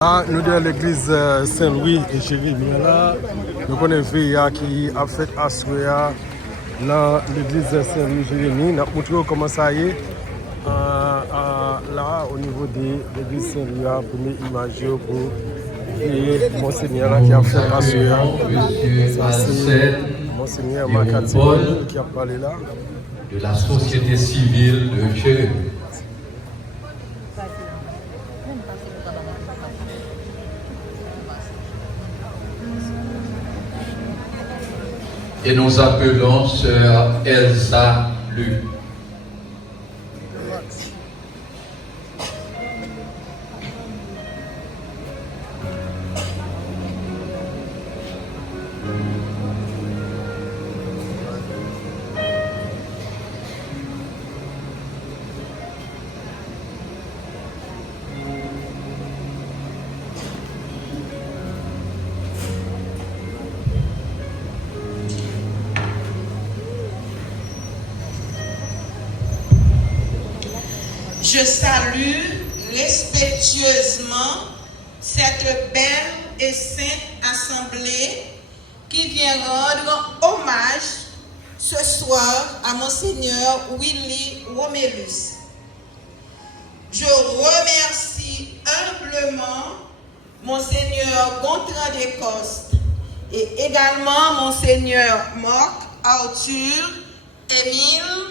Ah, nous de l'église Saint-Louis et Jérémie là, nous connaissons une qui a fait assoya dans l'église Saint-Louis Jérémie. Nous montrons comment ça y est là au niveau de l'église Saint-Louis, première image pour et Monseigneur qui a fait assoya. Ça c'est Monseigneur Makati qui a parlé là. De la société civile de Jérémie. Et nous appelons sœur Elsa Luc. Je salue respectueusement cette belle et sainte assemblée qui vient rendre hommage ce soir à Monseigneur Willy Romélus. Je remercie humblement Monseigneur Gontran Descostes et également Monseigneur Marc Arthur Émile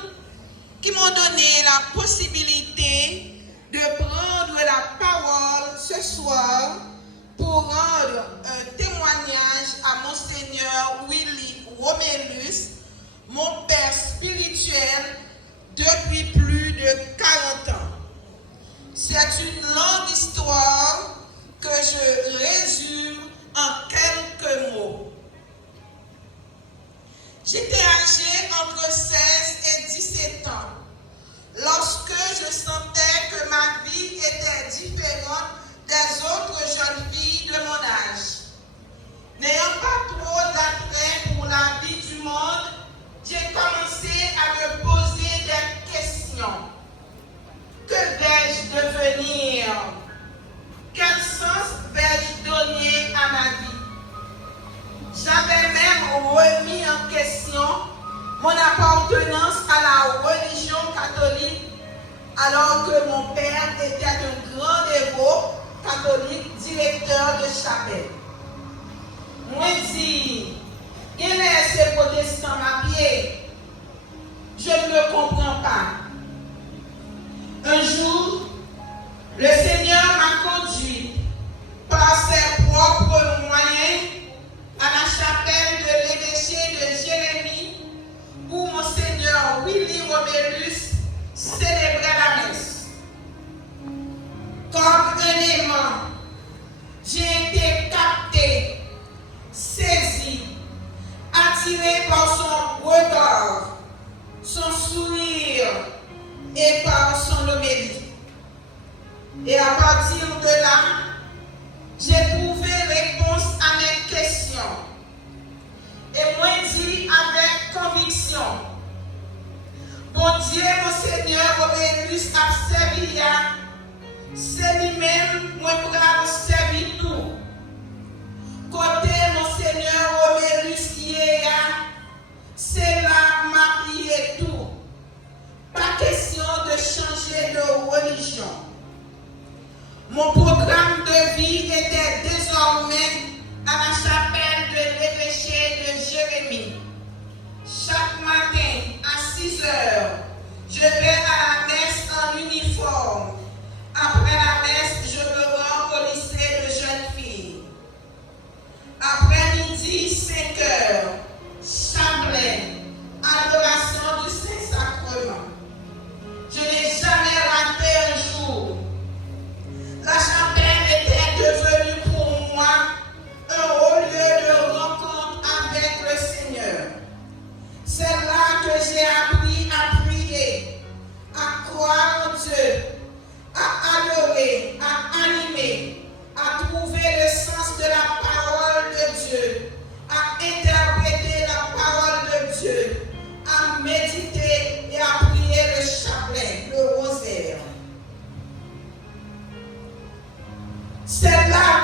qui m'ont donné la possibilité de prendre la parole ce soir pour rendre un témoignage à Monseigneur Willy Romélus, mon père spirituel depuis plus de 40 ans. C'est une longue histoire que je résume en quelques mots. J'étais âgée entre 16 et 17 ans lorsque je sentais que ma vie était différente des autres jeunes filles de mon âge. N'ayant pas trop d'attrait pour la vie du monde, j'ai commencé à me poser des questions. Que vais-je devenir? Quel sens vais-je donner à ma vie? J'avais même remis en question mon appartenance à la religion catholique, alors que mon père était un grand dévot catholique, directeur de chapelle. Moi dis, quel est ce protestant à pied? Je ne le comprends pas. Un jour, le Seigneur m'a conduit par ses propres moyens à la chapelle de l'évêché de Jérémie où Monseigneur Willy Romélus célébrait la messe. Comme un aimant, j'ai été capté, saisi, attiré par son regard, son sourire et par son homélie.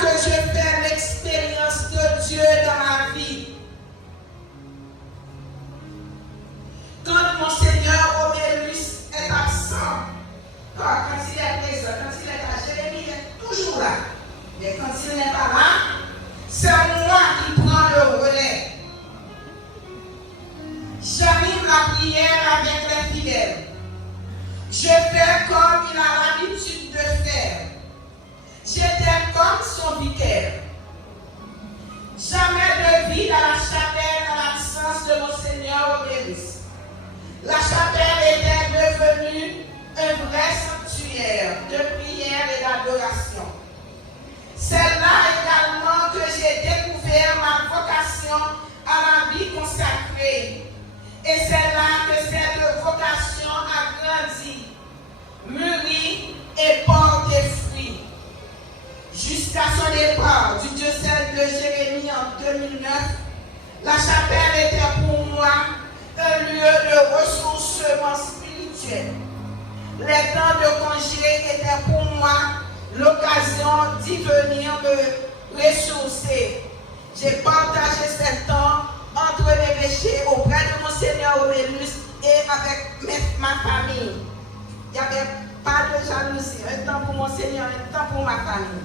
que je fais l'expérience de Dieu dans ma vie. Quand Monseigneur Romélus est absent, quand il est présent, quand il est à Jérémie, il est toujours là. Mais quand il n'est pas là, c'est moi qui prends le relais. J'anime la prière avec les fidèles. Je fais comme il a l'habitude de faire. J'étais comme son vicaire. Jamais de vie dans la chapelle à l'absence de Monseigneur Romélus. La chapelle était devenue un vrai sanctuaire de prière et d'adoration. C'est là également que j'ai découvert ma vocation à la vie consacrée. Et c'est là que cette vocation a grandi, mûri et porté fruit. Jusqu'à son départ du diocèse de Jérémie en 2009, la chapelle était pour moi un lieu de ressourcement spirituel. Les temps de congé étaient pour moi l'occasion d'y venir me ressourcer. J'ai partagé ce temps entre mes péchés auprès de Monseigneur Romélus et avec ma famille. Il n'y avait pas de jalousie, un temps pour Monseigneur, un temps pour ma famille.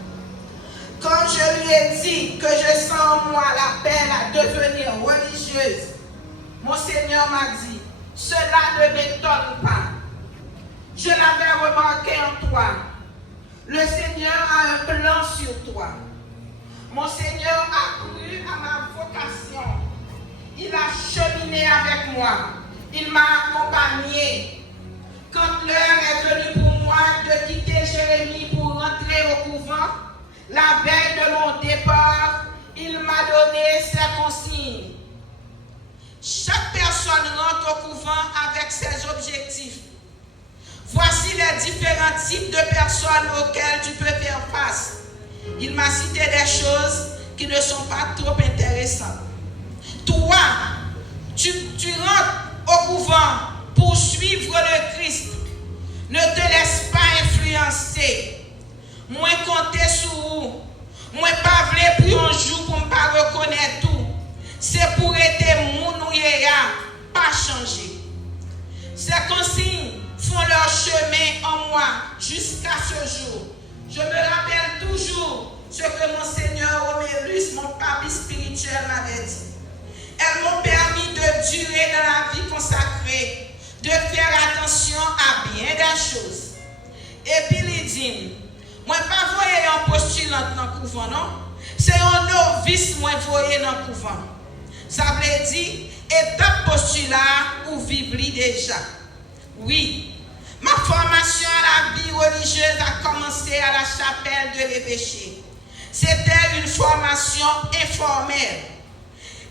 Quand je lui ai dit que je sens en moi l'appel à devenir religieuse, Monseigneur m'a dit, cela ne m'étonne pas. Je l'avais remarqué en toi. Le Seigneur a un plan sur toi. Monseigneur a cru à ma vocation. Il a cheminé avec moi. Il m'a accompagné. Quand l'heure est venue pour moi de quitter Jérémie pour rentrer au couvent, la veille de mon départ, il m'a donné ses consignes. Chaque personne rentre au couvent avec ses objectifs. Voici les différents types de personnes auxquelles tu peux faire face. Il m'a cité des choses qui ne sont pas trop intéressantes. Toi, tu rentres au couvent pour suivre le Christ. Ne te laisse pas influencer. Moi compter sur vous. Moi pas vle pour un jour pour ne pas reconnaître tout. C'est pour être mounouya, pas changer. Ces consignes font leur chemin en moi jusqu'à ce jour. Je me rappelle toujours ce que Monseigneur Romélus, mon pape spirituel, m'avait dit. Elles m'ont permis de durer dans la vie consacrée, de faire attention à bien des choses. Et puis il dit, moi pas voyer un postulant dans le couvent, non? C'est un novice moi voyer dans le couvent. Ça veut dire, étape postulat ou vivre déjà. Oui, ma formation à la vie religieuse a commencé à la chapelle de l'évêché. C'était une formation informelle.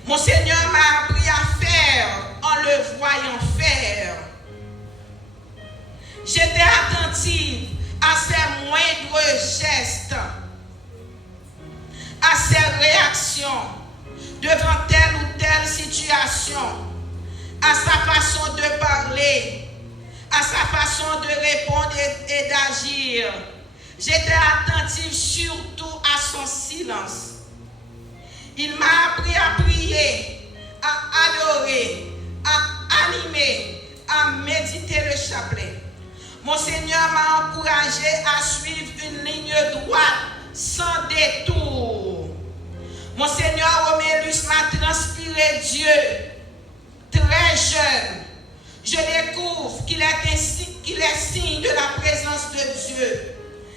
Monseigneur m'a appris à faire en le voyant faire. J'étais attentive à ses moindres gestes, à ses réactions devant telle ou telle situation, à sa façon de parler, à sa façon de répondre et d'agir. J'étais attentive surtout à son silence. Il m'a appris à prier, à adorer, à animer, à méditer le chapelet. Monseigneur m'a encouragé à suivre une ligne droite sans détour. Monseigneur Romélus m'a transpiré Dieu très jeune. Je découvre qu'il est signe de la présence de Dieu,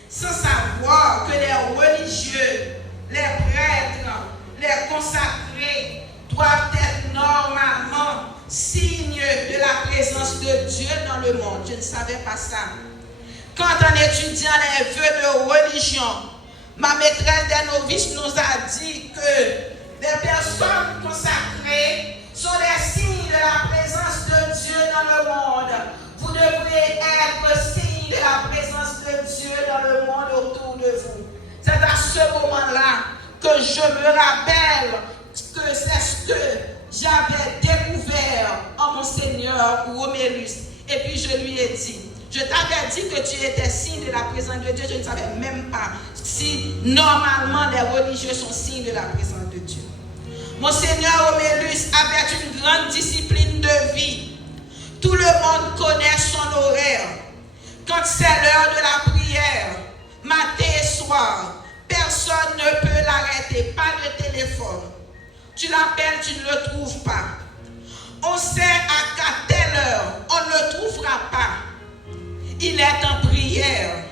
sans savoir que les religieux, les prêtres, les consacrés doivent être normalement signes de la présence de Dieu dans le monde. Je ne savais pas ça. Quand en étudiant les vœux de religion, ma maîtresse des novices nous a dit que les personnes consacrées sont les signes de la présence de Dieu dans le monde. Vous devriez être signes de la présence de Dieu dans le monde autour de vous. C'est à ce moment-là que je me rappelle que c'est ce que j'avais découvert en Monseigneur Romélus. Et puis je lui ai dit, Je t'avais dit que tu étais signe de la présence de Dieu. Je ne savais même pas si normalement les religieux sont signes de la présence de Dieu. Monseigneur Romélus avait une grande discipline de vie. Tout le monde connaît son horaire. Quand c'est l'heure de la prière, matin et soir, personne ne peut l'arrêter, pas de téléphone. Tu l'appelles, tu ne le trouves pas. On sait qu'à telle heure, on ne le trouvera pas. Il est en prière.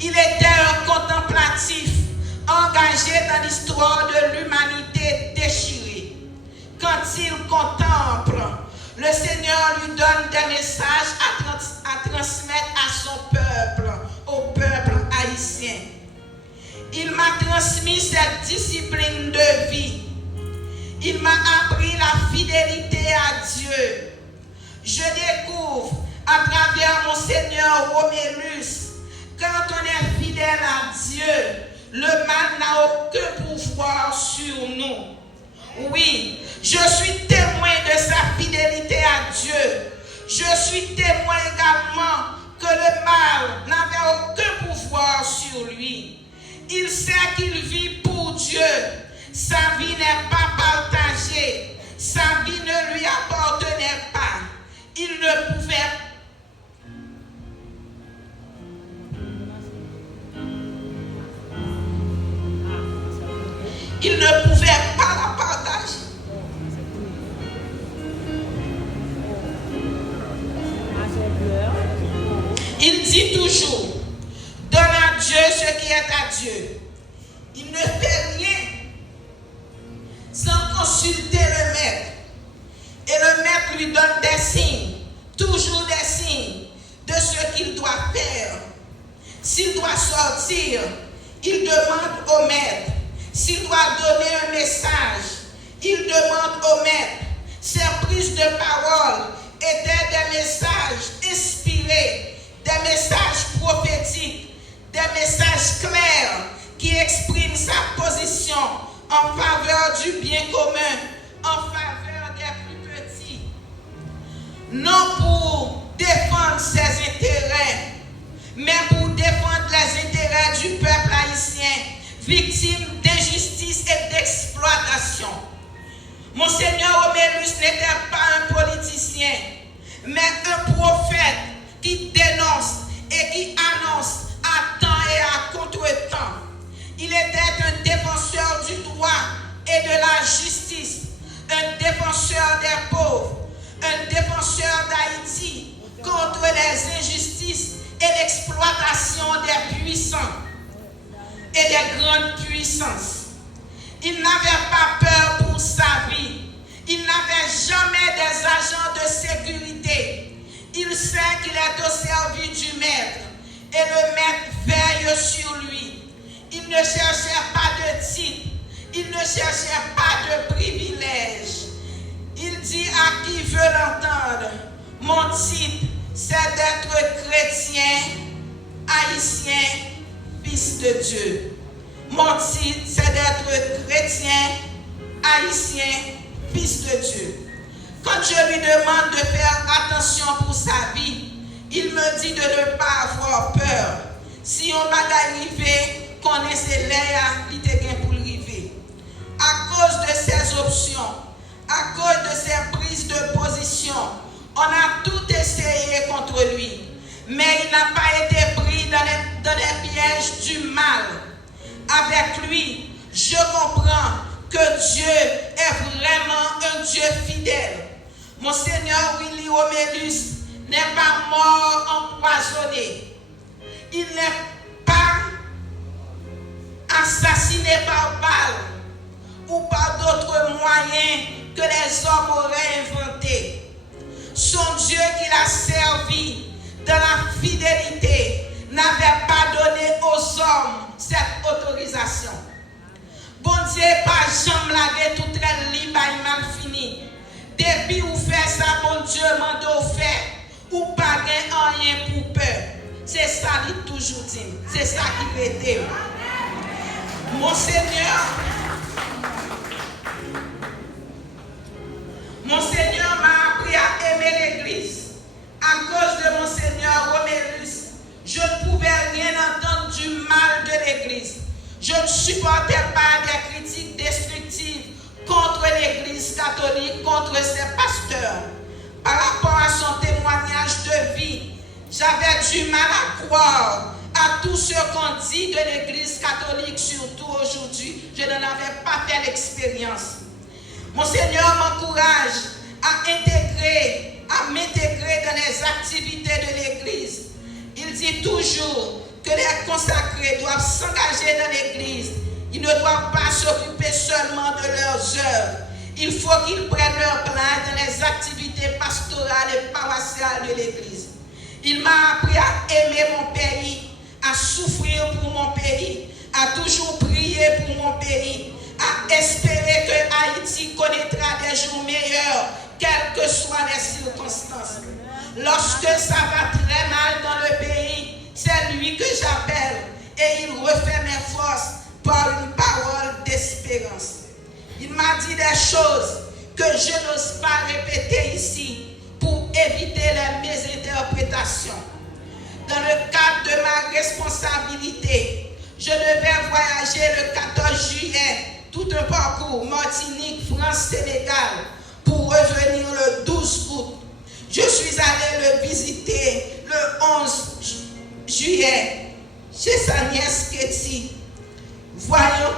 Il était un contemplatif, engagé dans l'histoire de l'humanité déchirée. Quand il contemple, le Seigneur lui donne des messages à transmettre à son peuple, au peuple haïtien. Il m'a transmis cette discipline de vie. Il m'a appris la fidélité à Dieu. Je découvre à travers Monseigneur Romélus, quand on est fidèle à Dieu, le mal n'a aucun pouvoir sur nous. Oui, je suis témoin de sa fidélité à Dieu. Je suis témoin également que le mal n'avait aucun pouvoir sur lui. Il sait qu'il vit pour Dieu. Sa vie n'est pas partagée. Sa vie ne lui appartenait pas. Il ne pouvait pas la partager. Il dit toujours, donne à Dieu ce qui est à Dieu. Il ne fait rien sans consulter le maître. Et le maître lui donne des signes, toujours des signes de ce qu'il doit faire. S'il doit sortir, il demande au maître. S'il doit donner un message, il demande au maître. Ses prises de parole étaient des messages inspirés, des messages prophétiques, des messages clairs qui expriment sa position en faveur du bien commun, en faveur des plus petits. Non pour défendre ses intérêts, mais pour défendre les intérêts du peuple haïtien, victime d'injustice et d'exploitation. Monseigneur Romélus n'était pas un politicien, mais un prophète qui dénonce et qui annonce à temps et à contre-temps. Il était un défenseur du droit et de la justice, un défenseur des pauvres, un défenseur d'Haïti contre les injustices et l'exploitation des puissants et des grandes puissances. Il n'avait pas peur pour sa vie. Il n'avait jamais des agents de sécurité. Il sait qu'il est au service du maître et le maître veille sur lui. Il ne cherchait pas de titre. Il ne cherchait pas de privilèges. Il dit à qui veut l'entendre, mon titre, c'est d'être chrétien, haïtien, fils de Dieu. Mon titre, c'est d'être chrétien, haïtien, fils de Dieu. Quand je lui demande de faire attention pour sa vie, il me dit de ne pas avoir peur. Si on va arriver, connaissez les pour arriver. À cause de ses options, à cause de ses prises de position, on a tout essayé contre lui. Mais il n'a pas été pris dans les pièges du mal. Avec lui, je comprends que Dieu est vraiment un Dieu fidèle. Monseigneur Willy Romélus n'est pas mort empoisonné. Il n'est pas assassiné par balle ou par d'autres moyens que les hommes auraient inventés. Son Dieu qu'il a servi dans la fidélité n'avait pas donné aux hommes cette autorisation. Bon Dieu, pas jamais lagué tout très libre et mal fini. Depuis vous faites ça, bon Dieu m'a fait, ou pas rien pour peur. C'est ça qu'il toujours dit. C'est ça qui fait. Mon Seigneur m'a appris à aimer l'église. À cause de mon Seigneur, Monseigneur Romélus, je ne pouvais rien entendre du mal de l'Église. Je ne supportais pas des critiques destructives contre l'Église catholique, contre ses pasteurs. Par rapport à son témoignage de vie, j'avais du mal à croire à tout ce qu'on dit de l'Église catholique, surtout aujourd'hui. Je n'en avais pas fait l'expérience. Monseigneur m'encourage à m'intégrer dans les activités de l'Église. Il dit toujours que les consacrés doivent s'engager dans l'Église. Ils ne doivent pas s'occuper seulement de leurs œuvres. Il faut qu'ils prennent leur place dans les activités pastorales et paroissiales de l'Église. Il m'a appris à aimer mon pays, à souffrir pour mon pays, à toujours prier pour mon pays, à espérer que Haïti connaîtra des jours meilleurs, quelles que soient les circonstances. Lorsque ça va très mal dans le pays, c'est lui que j'appelle et il refait mes forces par une parole d'espérance. Il m'a dit des choses que je n'ose pas répéter ici pour éviter les mésinterprétations. Dans le cadre de ma responsabilité, je devais voyager le 14 juillet, tout un parcours Martinique, France, Sénégal, pour revenir le 12 août. Je suis allé le visiter le 11 juillet chez sa nièce Ketty. Voyons.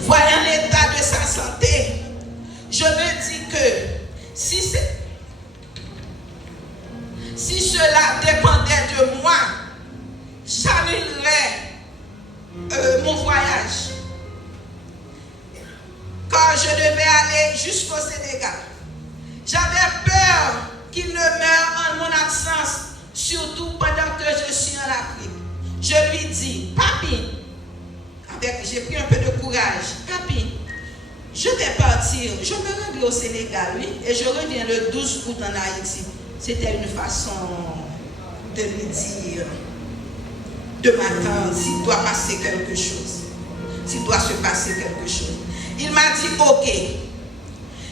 Voyant l'état de sa santé, je me dis que si cela dépendait de moi, j'annulerais mon voyage. Quand je devais aller jusqu'au Sénégal, j'avais peur qu'il ne meure en mon absence, surtout pendant que je suis en Afrique. Je lui dis, papi, j'ai pris un peu de courage, papi, je vais partir, je me rendrai au Sénégal, oui, et je reviens le 12 août en Haïti. C'était une façon de lui dire, de m'attendre s'il doit passer quelque chose, s'il doit se passer quelque chose. Il m'a dit, ok.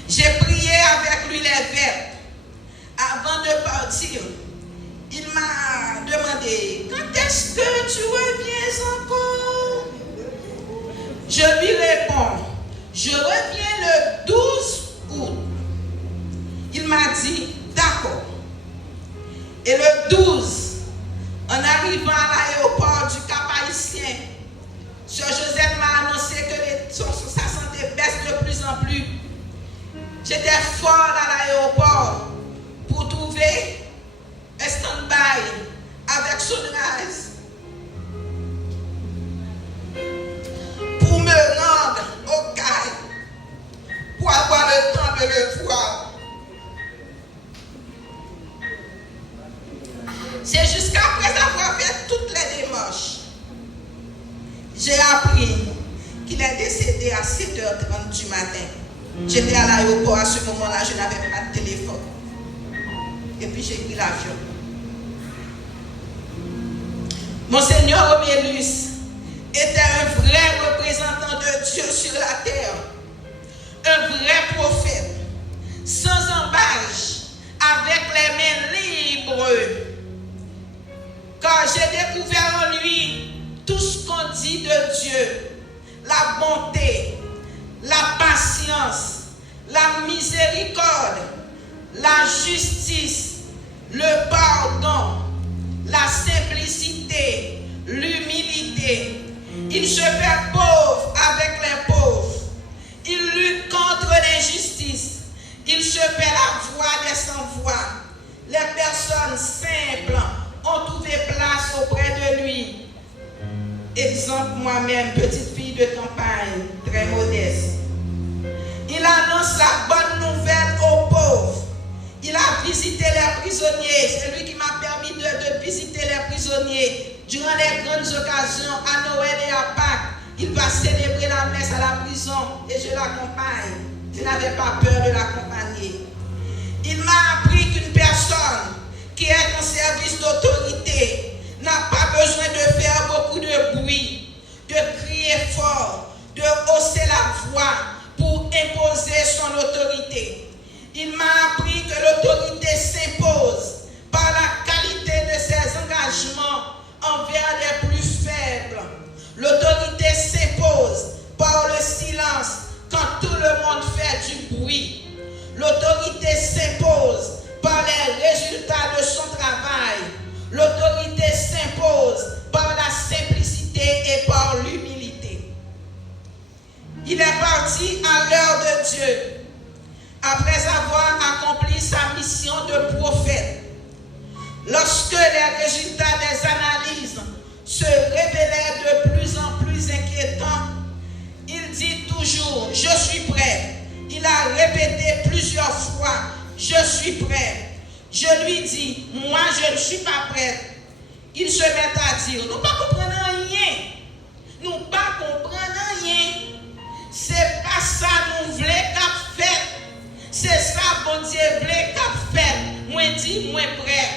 J'ai prié avec lui les vêpres. Avant de partir, il m'a demandé, quand est-ce que tu reviens encore? Je lui réponds, je reviens le 12 août. Il m'a dit, d'accord. Et le 12, en arrivant à l'aéroport du Cap-Haïtien, Sœur Josette m'a annoncé que sa santé baisse de plus en plus. J'étais fort à l'aéroport pour trouver un stand-by avec Sunrise pour me rendre au CAI pour avoir le temps de le voir. C'est jusqu'après avoir fait toutes les démarches, j'ai appris qu'il est décédé à 7h30 du matin. J'étais à l'aéroport à ce moment-là, je n'avais pas de téléphone. Et puis j'ai pris l'avion. Monseigneur Romélus était un vrai représentant de Dieu sur la terre, un vrai prophète, sans embâche, avec les mains libres. Car j'ai découvert en lui tout ce qu'on dit de Dieu, la bonté, la patience, la miséricorde, la justice, le pardon, la simplicité, l'humilité. Il se fait pauvre avec les pauvres. Il lutte contre l'injustice. Il se fait la voix des sans-voix. Les personnes simples ont trouvé place auprès de lui. Exemple, moi-même, petite fille de campagne, très modeste. Il annonce la bonne nouvelle aux pauvres. Il a visité les prisonniers. C'est lui qui m'a permis de visiter les prisonniers. Durant les grandes occasions, à Noël et à Pâques, il va célébrer la messe à la prison et je l'accompagne. Je n'avais pas peur de l'accompagner. Il m'a appris qu'une personne qui est en service d'autorité n'a pas besoin de faire beaucoup de bruit, de crier fort, de hausser la voix pour imposer son autorité. Il m'a appris que l'autorité s'impose par la qualité de ses engagements envers les plus faibles. L'autorité s'impose par le silence quand tout le monde fait du bruit. L'autorité s'impose par les résultats de son travail. L'autorité s'impose par la simplicité et par l'humilité. Il est parti à l'heure de Dieu, après avoir accompli sa mission de prophète. Lorsque les résultats des analyses se révélaient de plus en plus inquiétants, il dit toujours « Je suis prêt ». Il a répété plusieurs fois « Je suis prêt ». Je lui dis « Moi, je ne suis pas prêt ». Il se met à dire « Nous ne comprenons rien. Nous ne comprenons rien. C'est pas ça nous voulons qu'a fait. C'est ça bon Dieu voulait qu'a fait. Moi dis moi prêt.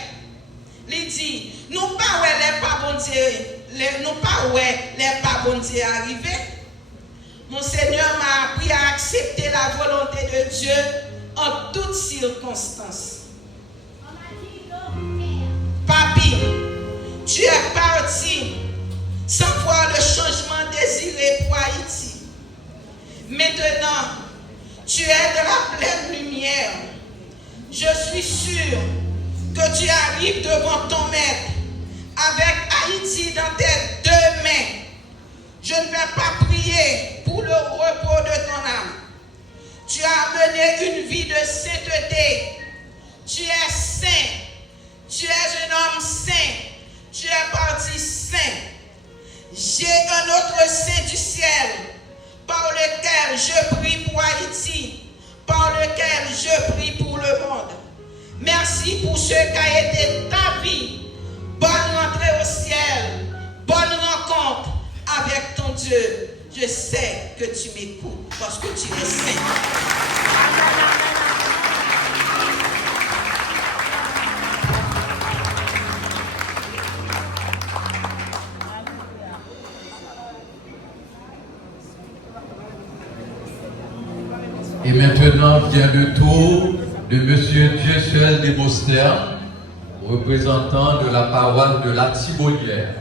Il dit nous pas ouais les pas bon Dieu, nous pas ouais les pas bon Dieu arrivé. Mon Seigneur m'a appris à accepter la volonté de Dieu en toutes circonstances. Papi, tu es parti sans voir le changement désiré pour Haïti. Maintenant, tu es de la pleine lumière. Je suis sûr que tu arrives devant ton maître avec Haïti dans tes deux mains. Je ne vais pas prier pour le repos de ton âme. Tu as mené une vie de sainteté. Tu es saint. Tu es un homme saint. Tu es parti saint. J'ai un autre saint du ciel par lequel je prie pour Haïti, par lequel je prie pour le monde. Merci pour ce qu'a été ta vie. Bonne rentrée au ciel, bonne rencontre avec ton Dieu. Je sais que tu m'écoutes parce que tu es saint. Et maintenant vient le tour de Monsieur Dieuchel Desmosters, représentant de la paroisse de la Thibaudière.